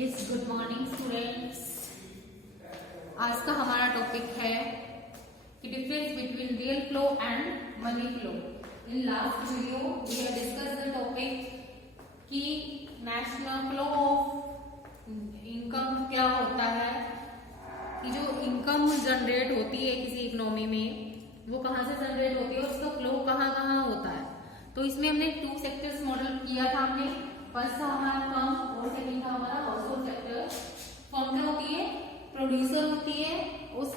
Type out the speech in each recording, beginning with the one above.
Yes, good morning students. आज का हमारा टॉपिक है कि difference between real flow and money flow. In last video we have discuss the topic कि national flow of income क्या होता है, कि जो इनकम जनरेट होती है किसी इकोनॉमी में वो कहाँ से जनरेट होती है और उसका फ्लो कहाँ कहाँ होता है। तो इसमें हमने टू सेक्टर्स मॉडल किया था। हमने फर्स्ट था हमारा फर्म और सेकंड था हमारा हाउस होल्ड सेक्टर। फर्म क्या होती है? प्रोड्यूसर होती है, उस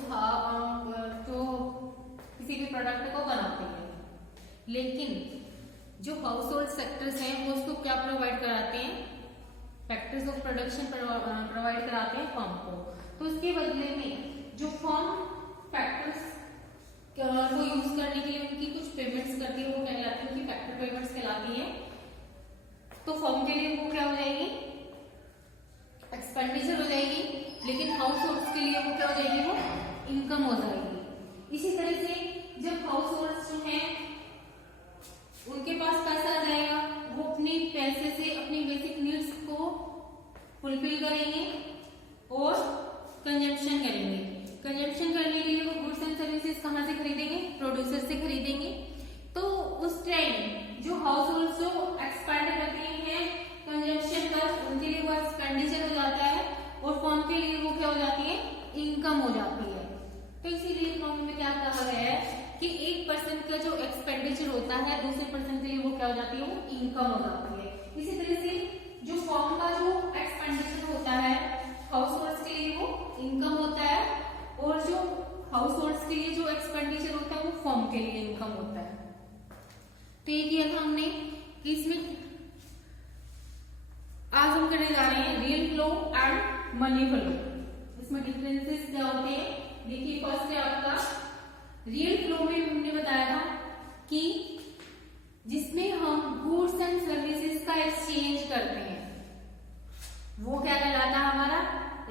जो किसी भी प्रोडक्ट को बनाती है। लेकिन जो हाउस होल्ड सेक्टर्स हैं वो उसको क्या प्रोवाइड कराते हैं? फैक्टर्स ऑफ प्रोडक्शन प्रोवाइड कराते हैं फर्म को। तो इसके बदले में जो फर्म फैक्टर्स को यूज करने के लिए उनकी कुछ पेमेंट्स करती है वो कहलाती है, उनकी फैक्टर पेमेंट्स कहलाती है। तो फर्म के लिए वो क्या हो जाएगी? एक्सपेंडिचर हो जाएगी। लेकिन हाउस होल्ड्स के लिए वो क्या हो जाएगी? वो इनकम हो जाएगी। इसी तरह से जब हाउस होल्ड्स जो हैं उनके पास पैसा आ जाएगा, वो अपने पैसे से अपनी बेसिक नीड्स को फुलफिल करेंगे और कंजम्पशन करेंगे। कंजम्पशन करने के लिए वो गुड्स एंड सर्विसेज कहाँ से खरीदेंगे? प्रोड्यूसर से खरीदेंगे। तो उस टाइम जो हाउस होल्ड जो एक्सपेंड करते हैं कंजम्पशन पर, उनके लिए वो एक्सपेंडिचर हो जाता है और फर्म के लिए वो क्या हो जाती है? इनकम हो जाती है। तो इसीलिए इकोनॉमी में क्या कहा गया है कि 1% का जो एक्सपेंडिचर होता है दूसरे पर्सन के लिए वो क्या हो जाती है? वो इनकम हो जाती है। इसी तरह से जो फर्म का जो एक्सपेंडिचर होता है हाउस होल्ड्स के लिए वो इनकम होता है और जो हाउस होल्ड्स के लिए जो एक्सपेंडिचर होता है वो फर्म के लिए इनकम होता है। तो ये किया था हमने कि इसमें आज हम करने जा रहे हैं real flow and money flow. इसमें डिफरेंसेस क्या होते हैं? देखिए, फर्स्ट है आपका रियल फ्लो में हमने बताया था कि जिसमें हम गुड्स एंड सर्विसेज का एक्सचेंज करते हैं वो क्या कहलाता है? हमारा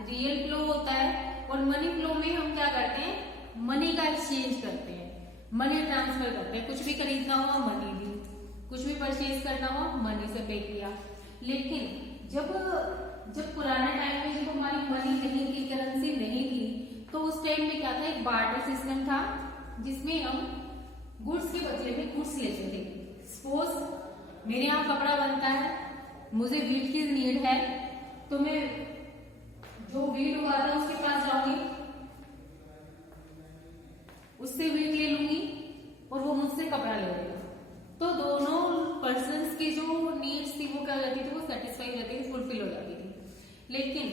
रियल फ्लो होता है। और मनी फ्लो में हम क्या करते हैं? मनी का एक्सचेंज करते हैं, मनी ट्रांसफर करते हैं। कुछ भी खरीदना हुआ मनी दी, कुछ भी परचेज करना हुआ मनी से पे किया। लेकिन जब पुराने टाइम में जब हमारी मनी नहीं थी, करेंसी नहीं थी, तो उस टाइम में क्या था? एक बार्टर सिस्टम था जिसमें हम गुड्स के बदले में गुड्स लेते थे। सपोज मेरे यहाँ कपड़ा बनता है, मुझे वीट की नीड है, तो मैं जो वीट हुआ था उसके पास जाऊंगी, उससे वीट ले लूंगी और वो मुझसे कपड़ा ले लेगा। तो दोनों पर्सन्स की जो नीड्स थी वो क्या हो जाती थी? वो सेटिस्फाई हो जाती थी, फुलफिल हो जाती थी। लेकिन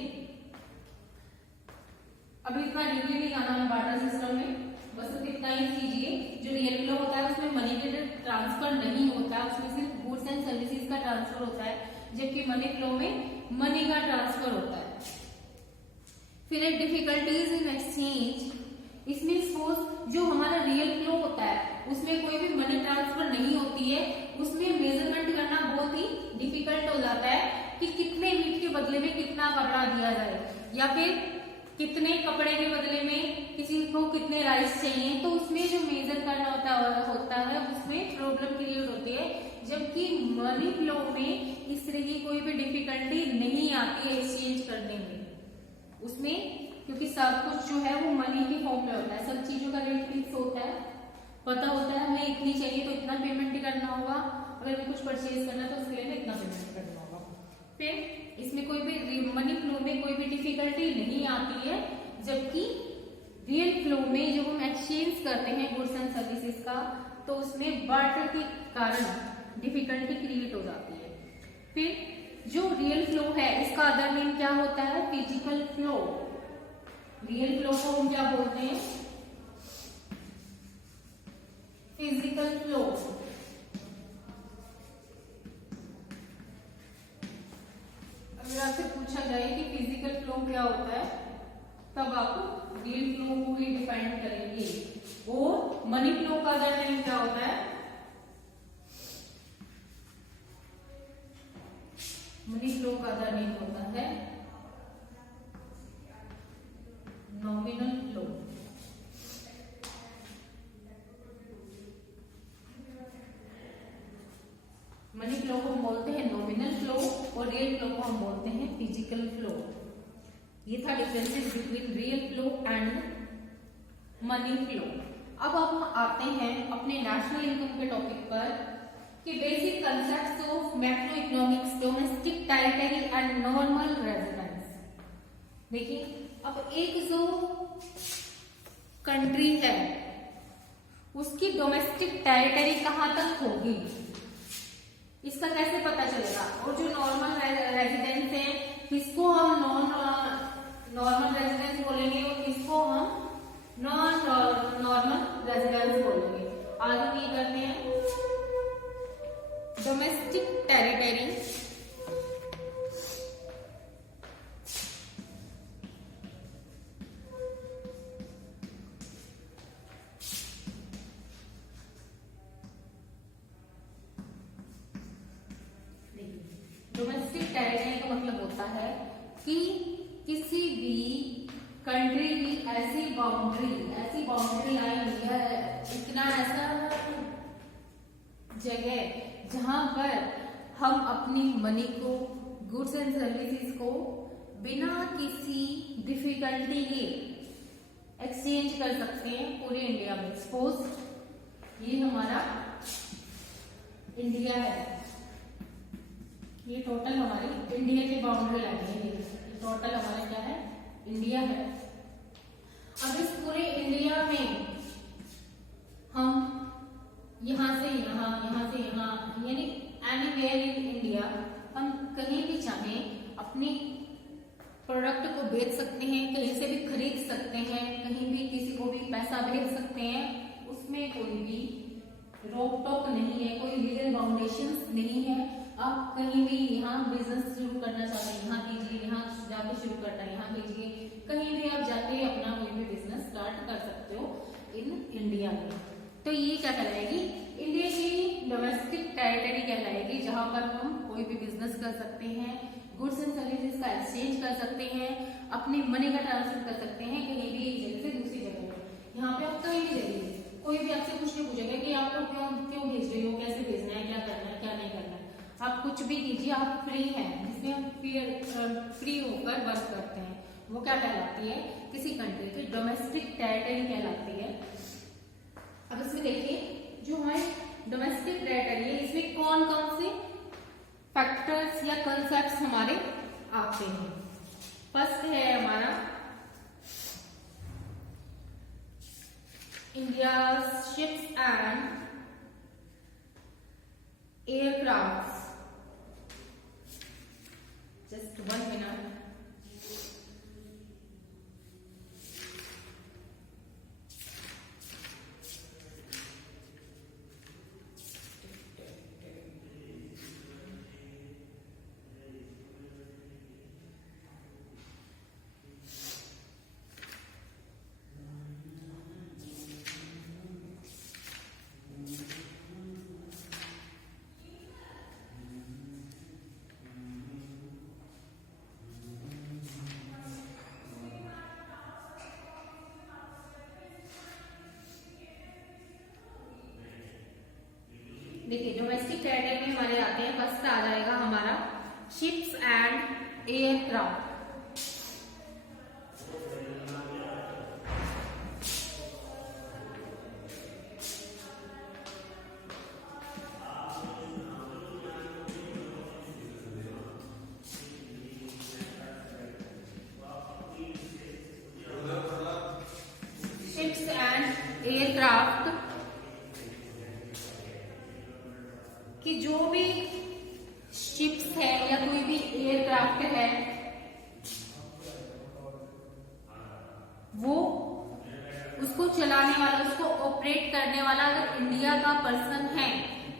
अभी इतना डीपली नहीं जाना है बार्टर सिस्टम में, बस इतना ही कीजिए। जो रियल फ्लो होता है उसमें मनी का ट्रांसफर नहीं होता है, उसमें सिर्फ गुड्स एंड सर्विसेज का ट्रांसफर होता है, जबकि मनी फ्लो में मनी का ट्रांसफर होता है। फिर एक डिफिकल्टीज इन एक्सचेंज, इसमें सपोज जो हमारा रियल फ्लो होता है उसमें कोई भी मनी ट्रांसफर नहीं होती है, उसमें मेजरमेंट करना बहुत ही डिफिकल्ट हो जाता है कि कितने वीट के बदले में कितना कपड़ा दिया जाए, या फिर कितने कपड़े के बदले में किसी को कितने राइस चाहिए। तो उसमें जो मेजर करना होता है उसमें प्रॉब्लम क्रिएट होती है, जबकि मनी फ्लो में इस तरह की कोई भी डिफिकल्टी नहीं आती है एक्सचेंज करने में। उसमें क्योंकि सब कुछ जो है वो मनी के फॉर्म में होता है, सब चीजों का रेट फिक्स होता है, पता होता है हमें इतनी चाहिए तो इतना पेमेंट करना होगा, अगर हमें कुछ परचेज करना है तो उसके लिए इतना पेमेंट करना होगा। फिर इसमें कोई भी मनी फ्लो में कोई भी डिफिकल्टी नहीं आती है, जबकि रियल फ्लो में जब हम एक्सचेंज करते हैं गुड्स एंड सर्विसेज का तो उसमें बार्टर के कारण डिफिकल्टी क्रिएट हो जाती है। फिर जो रियल फ्लो है इसका अदर नेम क्या होता है? Physical flow. रियल फ्लो को हम क्या बोलते हैं? Physical flow. अगर आपसे पूछा जाए कि फिजिकल फ्लो क्या होता है तब आप रियल फ्लो को ही डिफाइन करेंगे। और मनी फ्लो का अदर नेम क्या होता है? मनी फ्लो का अदर नेम होता है नॉमिनल फ्लो। मनी फ्लो को हम बोलते हैं नॉमिनल फ्लो और रियल फ्लो को हम बोलते हैं फिजिकल फ्लो। ये था differences between real flow and money flow. अब हम आते हैं अपने नेशनल इनकम के टॉपिक पर कि basic concepts of macro economics, domestic territory and normal residence. देखिए अब एक जो कंट्री है उसकी डोमेस्टिक टेरिटरी कहां तक होगी इसका कैसे पता चलेगा। और जो नॉर्मल रेजिडेंस है किसको हम नॉर्मल रेजिडेंस बोलेंगे और किसको हम नॉन नॉर्मल रेजिडेंस बोलेंगे। आगे ये करते हैं डोमेस्टिक टेरिटरी। डोमेस्टिक टेरिटरी का मतलब होता है कि किसी भी कंट्री की ऐसी बाउंड्री लाइन है, इतना ऐसा जगह जहां पर हम अपनी मनी को, गुड्स एंड सर्विसेज को बिना किसी डिफिकल्टी के एक्सचेंज कर सकते हैं पूरे इंडिया में। सपोज ये हमारा इंडिया है, ये टोटल हमारी इंडिया की बाउंड्री लाइन है, ये टोटल हमारा क्या है इंडिया है। अब इस पूरे इंडिया में हम यहां से यहां, यहां से यहां, यानी एनीवेयर इन इंडिया हम कहीं भी चाहें अपनी प्रोडक्ट को बेच सकते हैं, कहीं से भी खरीद सकते हैं, कहीं भी किसी को भी पैसा भेज सकते हैं। उसमें कोई भी रोक टोक नहीं है, कोई लीगल बाउंडेशंस नहीं है। आप कहीं भी यहाँ बिजनेस शुरू करना चाहते हैं यहाँ कीजिए, यहाँ जाके शुरू करना है यहाँ कीजिए, कहीं भी आप जाके अपना कोई भी बिजनेस स्टार्ट कर सकते हो इन इंडिया में। तो ये क्या कहलाएगी, इंडिया की डोमेस्टिक टेरिटरी कहलाएगी, जहां पर हम कोई भी बिजनेस कर सकते हैं, गुड्स एंड सर्विसेज का एक्सचेंज कर सकते हैं, अपनी मनी का ट्रांसफर कर सकते हैं कहीं भी एक जगह से दूसरी जगह। यहाँ पे आप कहीं भी जाइए, कोई भी आपसे कुछ नहीं पूछेगा कि आपको क्यों भेज रहे हो, कैसे भेजना है, क्या करना है, क्या नहीं करना है। आप कुछ भी कीजिए, आप फ्री हैं, जिसमें हम फ्री होकर वर्क करते हैं, वो क्या कहलाती है, किसी कंट्री की डोमेस्टिक टेरिटरी कहलाती है। अब इसमें देखिए जो हमारे डोमेस्टिक टेरिटरी है इसमें कौन कौन से फैक्टर्स या कंसेप्ट्स हमारे आते हैं। फर्स्ट है हमारा India ships and aircraft. Just 1 minute. देखिए डोमेस्टिक टेरिटरी में हमारे आते हैं, फर्स्ट आ जाएगा हमारा ships and aircraft. Ships and aircraft कि जो भी शिप्स है या कोई भी एयरक्राफ्ट है वो उसको चलाने वाला, उसको ऑपरेट करने वाला अगर इंडिया का पर्सन है,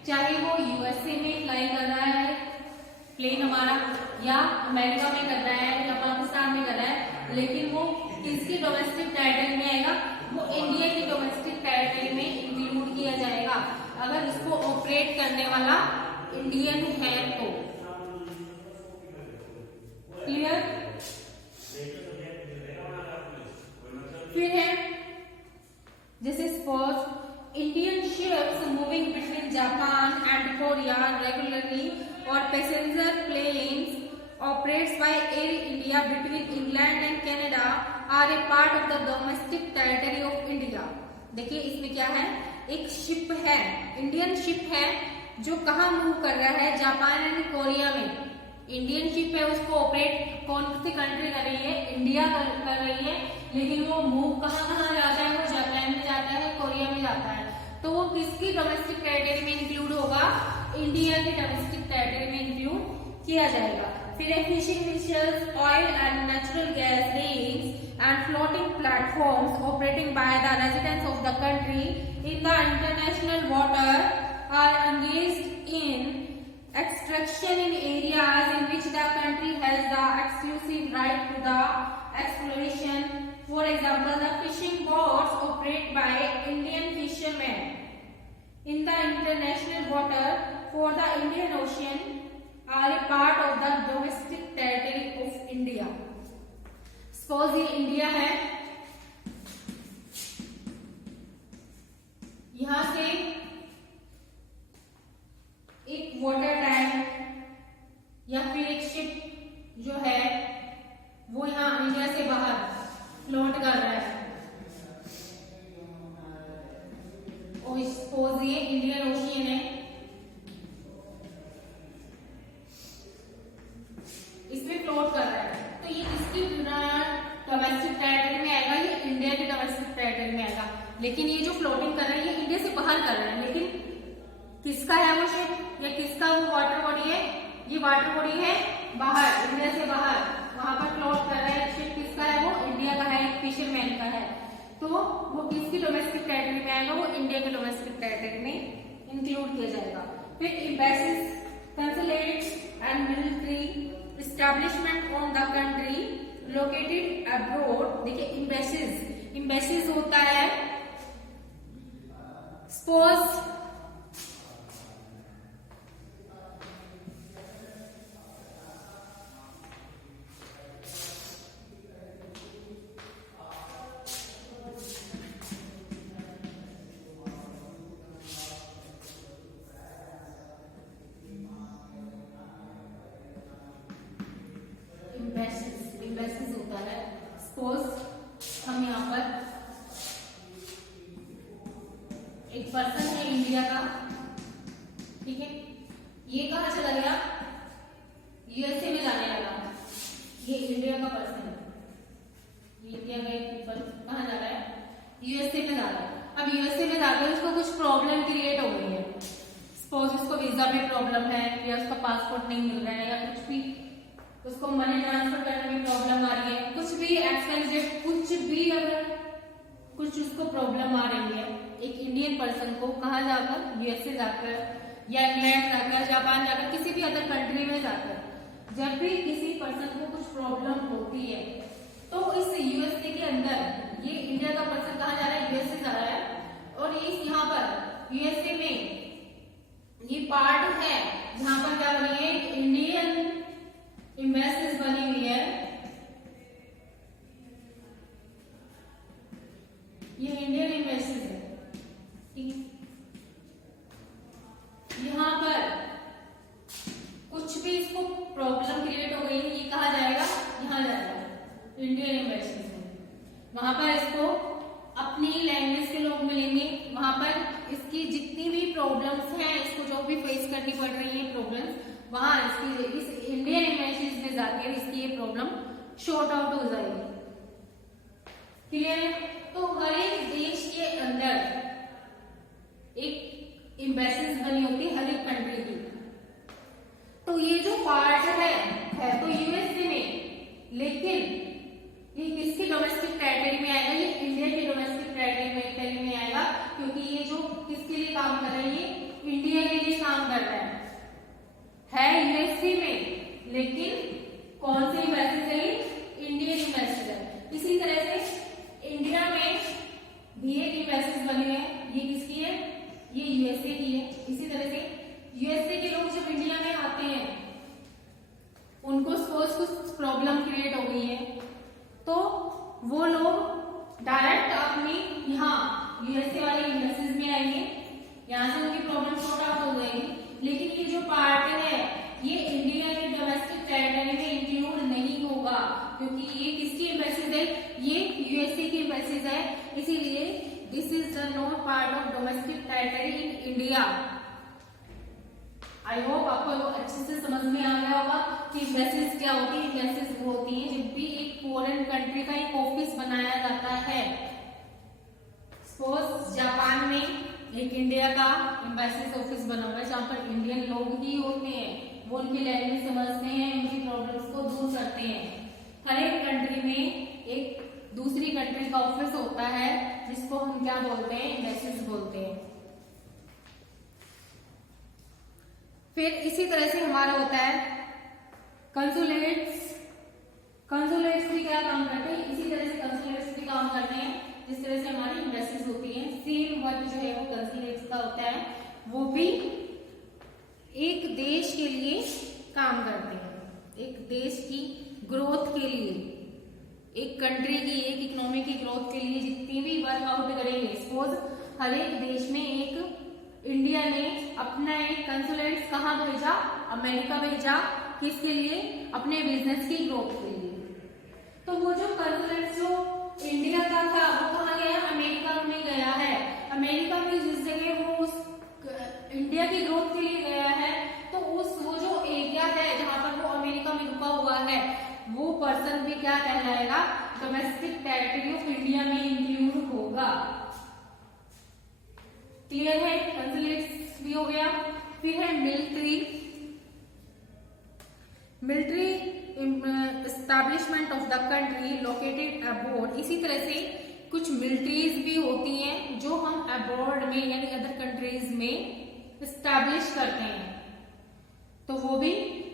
चाहे वो यूएसए में फ्लाई कर रहा है प्लेन हमारा, या अमेरिका में कर रहा है, या पाकिस्तान में कर रहा है, लेकिन वो किसकी डोमेस्टिक टेरिटरी में आएगा, वो इंडिया की डोमेस्टिक टेरिटरी में इंक्लूड किया जाएगा अगर उसको ऑपरेट करने वाला इंडियन है तो। क्लियर। फिर है जैसे suppose Indian ships moving between Japan and Korea regularly, or passenger planes operates by Air India between England and Canada are a part of the domestic territory of India. देखिए इसमें क्या है, एक शिप है, Indian ship है जो कहाँ move कर रहा है, जापान एंड कोरिया में। इंडियन शिप है, उसको ऑपरेट कौन सी कंट्री कर रही है, इंडिया कर रही है, लेकिन वो मूव कहाँ कहाँ जाता है, वो जापान में जाता है, कोरिया में जाता है। तो वो किसकी डोमेस्टिक टेरिटरी में इंक्लूड होगा, इंडिया की डोमेस्टिक टेरिटरी में इंक्लूड किया जाएगा। फिर fishing vessels, oil and natural gas rigs and floating platforms operating by the residents of the country in the international water are engaged in extraction in areas in which the country has the exclusive right to the exploration. For example, the fishing boats operated by Indian fishermen in the international water for the Indian Ocean are a part of the domestic territory of India. Suppose ये India है, यहां से एक water tank या फिर एक ship जो है वो यहाँ इंडिया से बाहर फ्लोट कर रहा है, और सपोज ये इंडियन ओशियन है, इसमें फ्लोट कर रहा है, तो ये किसकी डोमेस्टिक टेरिटरी में आएगा, ये इंडिया की डोमेस्टिक टेरिटरी में आएगा। लेकिन ये जो फ्लोटिंग कर रहा है ये इंडिया से बाहर कर रहा है, लेकिन किसका है वो शिप या किसका वो वाटर बॉडी है, ये वाटर बॉडी है बाहर, इंडिया से बाहर, वहां पर फ्लोट कर रहा है। शिप किसका है, वो इंडिया का है, एक फिशरमैन का है, तो वो किसकी डोमेस्टिक टेरिटरी में आएगा, वो इंडिया के डोमेस्टिक टेरिटरी में इंक्लूड किया जाएगा। फिर embassies, consulates and military establishment on the country located abroad. देखिए एम्बेसीज होता है, सपोज एम्बेसीज होता है, सपोज हम यहाँ पर एक पर्सन है इंडिया का, ठीक है, ये कहाँ चला गया, यूएसए में जाने लगा, ये इंडिया का पर्सन है, ये इंडिया का एक पीपल कहाँ जा रहा है, यूएसए में जा रहा है। अब यूएसए में जाकर उसको कुछ प्रॉब्लम क्रिएट हो गई है, सपोज उसको वीजा में प्रॉब्लम है, या उसका पासपोर्ट नहीं मिल रहा है, या कुछ भी उसको मनी ट्रांसफर करने में प्रॉब्लम आ रही है, कुछ भी एक्सपेंसिव, कुछ भी अगर कुछ उसको प्रॉब्लम आ रही है, एक इंडियन पर्सन को कहाँ जाकर, यूएसए जाकर या इंग्लैंड जाकर, जापान जाकर, किसी भी अदर कंट्री में जाकर, जब भी किसी पर्सन को कुछ प्रॉब्लम होती है तो इस यूएसए के अंदर ये इंडिया का पर्सन कहाँ जा रहा है, यूएसए जा रहा है, और इस यहाँ पर यूएसए में ये पार्ट है जहां पर क्या बनी है, इंडियन एम्बेसीज बनी हुई है, ये इंडियन एम्बेसीज है, यहाँ पर कुछ भी इसको प्रॉब्लम क्रिएट हो गई है, ये कहाँ जाएगा, यहाँ जाएगा, इंडियन एम्बेसीज में। वहां पर इसको अपनी लैंग्वेज के लोग मिलेंगे, वहां पर इसकी जितनी भी प्रॉब्लम्स हैं, इसको जो भी फेस करनी पड़ रही है प्रॉब्लम्स, वहां इसकी इस इंडियन एम्बेसीज में जाकर इसकी ये प्रॉब्लम शॉर्ट आउट हो जाएगी। क्लियर है? तो हर एक देश के अंदर एक एम्बेसीज बनी होती है, हर एक कंट्री की। तो ये जो पार्ट है तो यूएसए में, लेकिन ये किसकी डोमेस्टिक टेरिटरी में आएगा, ये इंडिया की डोमेस्टिक टेरिटरी में आएगा, क्योंकि ये जो किसके लिए काम कर रहा है, ये इंडिया के लिए काम कर रहा है यूएसए में, लेकिन कौन सी एम्बेसीज है, इंडियन एम्बेसीज है। इसी तरह से इंडिया में भी एक एम्बेसीज बनी है, ये किसकी है, ये यूएसए की है। इसी तरह से यूएसए के लोग जब इंडिया में आते हैं, उनको सपोज कुछ प्रॉब्लम क्रिएट हो गई है, तो वो लोग डायरेक्ट अपनी यहाँ यूएसए वाली एम्बेसीज में आएंगे, यहाँ से उनकी प्रॉब्लम सॉर्ट आउट सर्विसेज है, इसीलिए this is the not part of domestic territory in India. I hope आपको अच्छे से समझ में आ गया होगा कि एम्बेसीज क्या होती है। एम्बेसीज वो होती है जब भी एक फॉरेन कंट्री का एक ऑफिस बनाया जाता है। सपोज जापान में एक इंडिया का एम्बेसीज ऑफिस बना हुआ है जहाँ पर इंडियन लोग ही होते हैं, वो उनकी लैंग्वेज समझते हैं, उनकी प्रॉब्लम्स को दूर करते हैं। हर एक कंट्री में एक दूसरी कंट्री का ऑफिस होता है जिसको हम क्या बोलते हैं, एम्बेसीज बोलते हैं। फिर इसी तरह से हमारा होता है कंसुलेट्स। कंसुलेट्स भी क्या काम करते हैं, इसी तरह से कंसुलेट्स भी काम करते हैं जिस तरह से हमारी एम्बेसीज होती हैं। सेम वर्क जो है वो कंसुलेट्स का होता है, वो भी एक देश के लिए काम करते हैं, एक देश की ग्रोथ के लिए, एक कंट्री की, एक इकोनॉमी की ग्रोथ के लिए जितनी भी वर्कआउट करेंगे। सपोज हर एक देश में एक इंडिया ने अपना एक कंसुलेट्स कहाँ भेजा, अमेरिका भेजा, किसके लिए, अपने बिजनेस की ग्रोथ के लिए। तो वो जो कंसुलेट्स जो इंडिया का था वो कहाँ गया, अमेरिका में गया है। अमेरिका में जिस जगह वो उस इंडिया की ग्रोथ के लिए गया है, तो उस वो जो एरिया है जहां पर वो अमेरिका में रुका हुआ है, वो पर्सन भी क्या कहलाएगा, डोमेस्टिक टेरिटरी ऑफ इंडिया में इंक्लूड होगा। क्लियर है, कंसुलेट्स भी हो गया। फिर है military. Military establishment of the country located abroad. इसी तरह से कुछ मिलिट्रीज भी होती हैं जो हम अब्रॉड में यानी अदर कंट्रीज में एस्टैब्लिश करते हैं, तो वो भी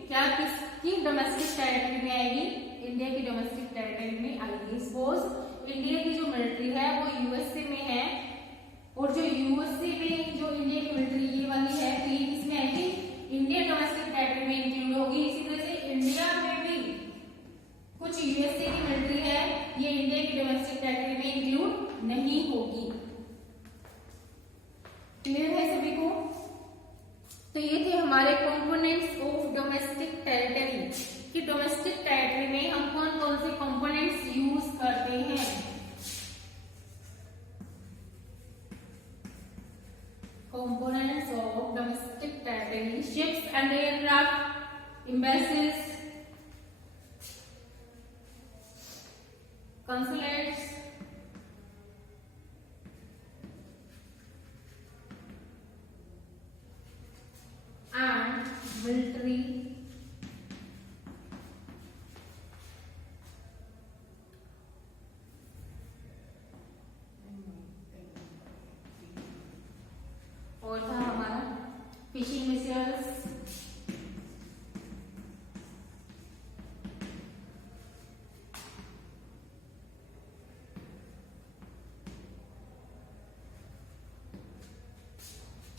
क्या किसकी डोमेस्टिक टेरिटरी में आएगी, इंडिया की डोमेस्टिक टेरिटरी में आएगी। सपोज इंडिया की जो मिलिट्री है वो यूएसए में है, और जो यूएसए में जो इंडिया की मिलिट्री ये वाली है तो ये किसमें आएगी, इंडियन डोमेस्टिक टेरिटरी में इंक्लूड होगी। इसी तरह से इंडिया में भी कुछ यूएसए की मिलिट्री है, ये इंडिया की डोमेस्टिक टेरिटरी में इंक्लूड नहीं होगी। क्लियर है सभी को? तो ये थे हमारे कंपोनेंट्स ऑफ डोमेस्टिक टेरिटरी कि डोमेस्टिक टेरिटरी में हम कौन कौन से कंपोनेंट्स यूज करते हैं। Components of domestic territory: ships and aircraft, embassies, consulates, and military. और था हमारा फिशिंग मिसाइल्स,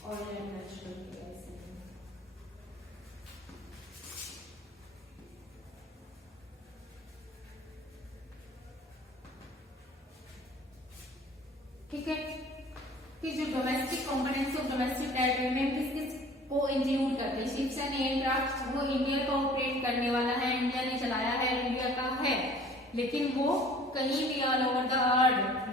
और नेचुरल गैस। ठीक है, कि जो domestic components of domestic territory में किस किस को इंक्लूड करते हैं। शिप्स एंड एयरक्राफ्ट वो इंडिया को ऑपरेट करने वाला है, इंडिया ने चलाया है, इंडिया का है, लेकिन वो कहीं भी ऑल ओवर द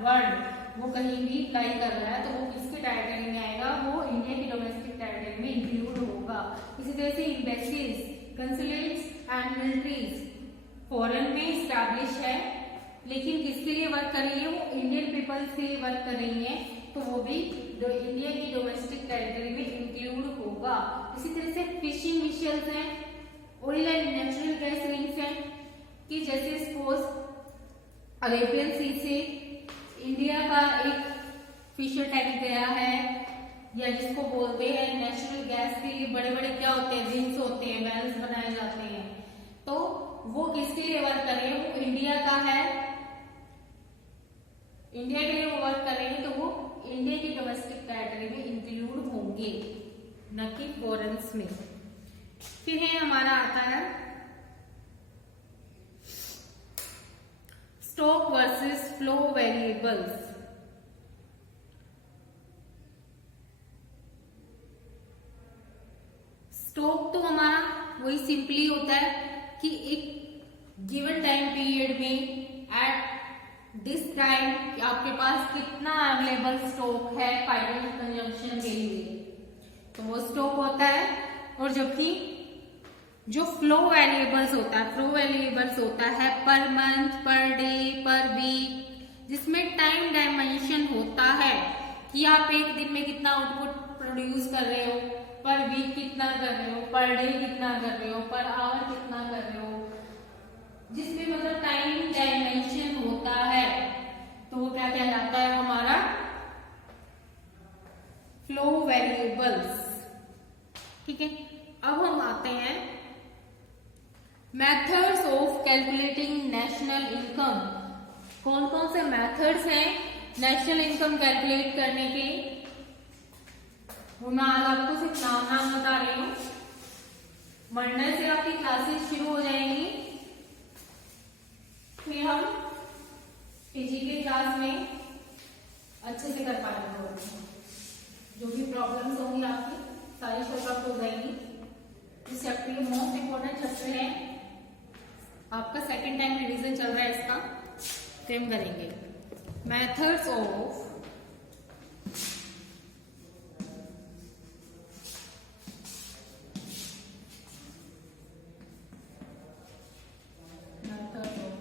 वर्ल्ड वो कहीं भी फ्लाई कर रहा है, तो वो किसके टेरिटरी में आएगा, वो इंडिया की डोमेस्टिक टेरिटरी में इंक्लूड होगा। इसी तरह से embassies, consulates and militaries foreign में स्टैब्लिश है, लेकिन किसके लिए वर्क कर रही है, वो इंडियन पीपल से वर्क कर रही है, तो वो भी इंडिया की डोमेस्टिक टेरिटरी में इंक्लूड होगा। इसी तरह से फिशिंग मिसाइल्स हैं, oil and natural gas rings हैं, कि जैसे सपोज अरेबियन सी से इंडिया का एक फिशर टैंक गया है, या जिसको बोलते हैं नेचुरल गैस के लिए बड़े बड़े क्या होते हैं, रिंग्स होते हैं, वेल्स बनाए जाते हैं, तो वो किसके लिए वर्क कर रहे हैं, वो इंडिया का है, इंडिया के लिए वो वर्क कर रहे हैं, तो वो इंडिया की डोमेस्टिक टेरिटरी में इंक्लूड होंगे, न कि फॉरेन्स में। फिर है हमारा आता है stock versus flow variables. Stock तो हमारा वही सिंपली होता है कि एक गिवन टाइम पीरियड में एट डिस्क्राइब आपके पास कितना अवेलेबल स्टॉक है फाइनल कंजम्पशन के लिए, तो वो स्टॉक होता है। और जबकि जो फ्लो वेरिएबल्स होता है पर मंथ, पर डे, पर वीक, जिसमें टाइम डायमेंशन होता है कि आप एक दिन में कितना आउटपुट प्रोड्यूस कर रहे हो, पर वीक कितना कर रहे हो, पर डे कितना कर रहे हो, पर आवर कितना कर रहे हो, जिसमें मतलब टाइम डायमेंशन होता है, तो वो क्या कहलाता है हमारा फ्लो वेरिएबल्स। ठीक है, अब हम आते हैं methods of calculating national income. कौन कौन से मेथड्स हैं नेशनल इनकम कैलकुलेट करने के? वो मैं आज आपको सिर्फ नाम बता रही हूँ। मंडे से आपकी क्लासेस शुरू हो जाएंगी, फिर हम पीजी के क्लास में अच्छे से कर पाएंगे। जो भी प्रॉब्लम्स होंगी आपकी सारी सॉल्व आउट हो जाएंगी। इस चैप्टर के मोस्ट इम्पोर्टेंट चैप्टर है, आपका सेकंड टाइम रिवीजन चल रहा है इसका, तो हम करेंगे methods of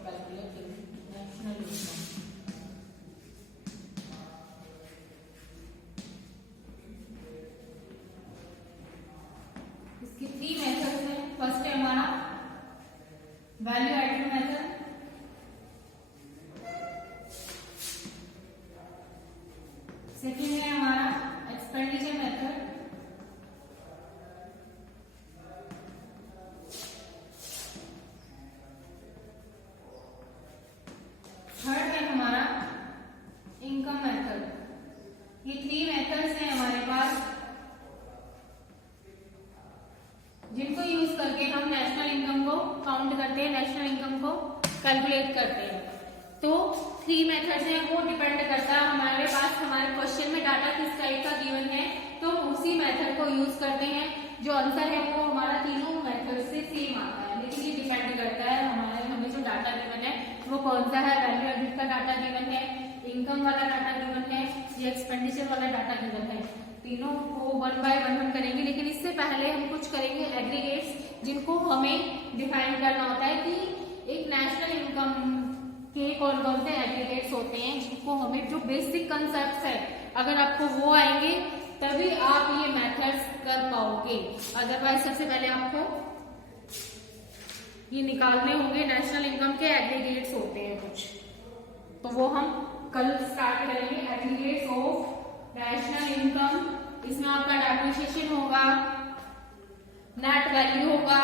calculating national income. इसकी 3 मेथड्स हैं। फर्स्ट है हमारा वैल्यू एडिड मेथड, सेकेंड है हमारा एक्सपेंडिचर मेथड, थर्ड है हमारा इनकम मेथड। ये 3 मेथड्स हैं हमारे पास, जिनको यूज करके हम नेशनल इनकम को काउंट करते हैं, नेशनल इनकम को कैलकुलेट करते हैं। तो 3 मेथड्स हैं, वो डिपेंड करता है हमारे पास हमारे क्वेश्चन में डाटा किस टाइप का गिवन है, तो उसी मेथड को यूज करते हैं। जो आंसर है वो हमारा तीनों मेथड से सेम आता है, लेकिन ये डिपेंड करता है हमें जो डाटा गिवन है वो कौन सा है। वैल्यू एडिड का डाटा गिवन है, इनकम वाला डाटा गिवन है, या एक्सपेंडिचर वाला डाटा गिवन है। तीनों को 1 बाय 1 हम करेंगे, लेकिन इससे पहले हम कुछ करेंगे एग्रीगेट्स, जिनको हमें डिफाइन करना होता है कि एक नेशनल इनकम के कौन कौन से एग्रीगेट्स होते हैं, जिनको हमें जो बेसिक कंसेप्ट है अगर आपको वो आएंगे तभी आप ये मेथड्स कर पाओगे। अदरवाइज सबसे पहले आपको ये निकालने होंगे। नेशनल इनकम के एग्रीगेट्स होते हैं कुछ, तो वो हम कल स्टार्ट करेंगे। एग्रीगेट्स ऑफ नेशनल इनकम, इसमें आपका डेप्रिसिएशन होगा, नेट वैल्यू होगा,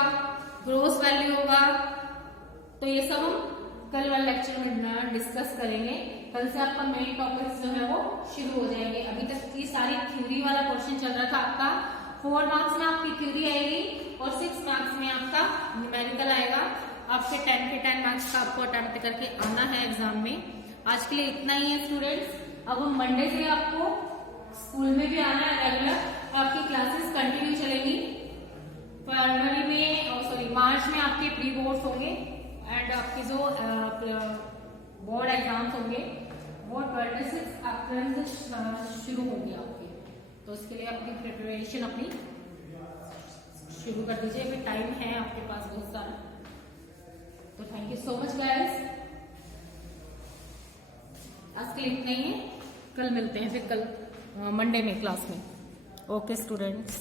ग्रोस वैल्यू होगा, तो ये सब हम कल वाले लेक्चर में डिस्कस करेंगे। कल से आपका मेन टॉपिक्स जो है वो शुरू हो जाएंगे। अभी तक की सारी थ्योरी वाला क्वेश्चन चल रहा था आपका। 4 मार्क्स में आपकी थ्योरी आएगी और 6 मार्क्स में आपका न्यूमेरिकल आएगा। आपके 10 के 10 मार्क्स का आपको अटेम्प्ट करके आना है एग्जाम में। आज के लिए इतना ही है स्टूडेंट्स। अब हम मंडे से आपको स्कूल में भी आना है रेगुलर, आपकी क्लासेस कंटिन्यू चलेंगी। फरवरी में मार्च में आपके प्री बोर्ड्स होंगे एंड आपके जो बोर्ड एग्जाम्स होंगे वो 26 अप्रैल से शुरू होंगे आपके। तो इसके लिए अपनी प्रिपरेशन अपनी शुरू कर दीजिए, अभी टाइम है आपके पास बहुत सारा। तो thank you so much guys, आज के लिए इतना ही है। कल मिलते हैं फिर कल मंडे में क्लास में। Okay students.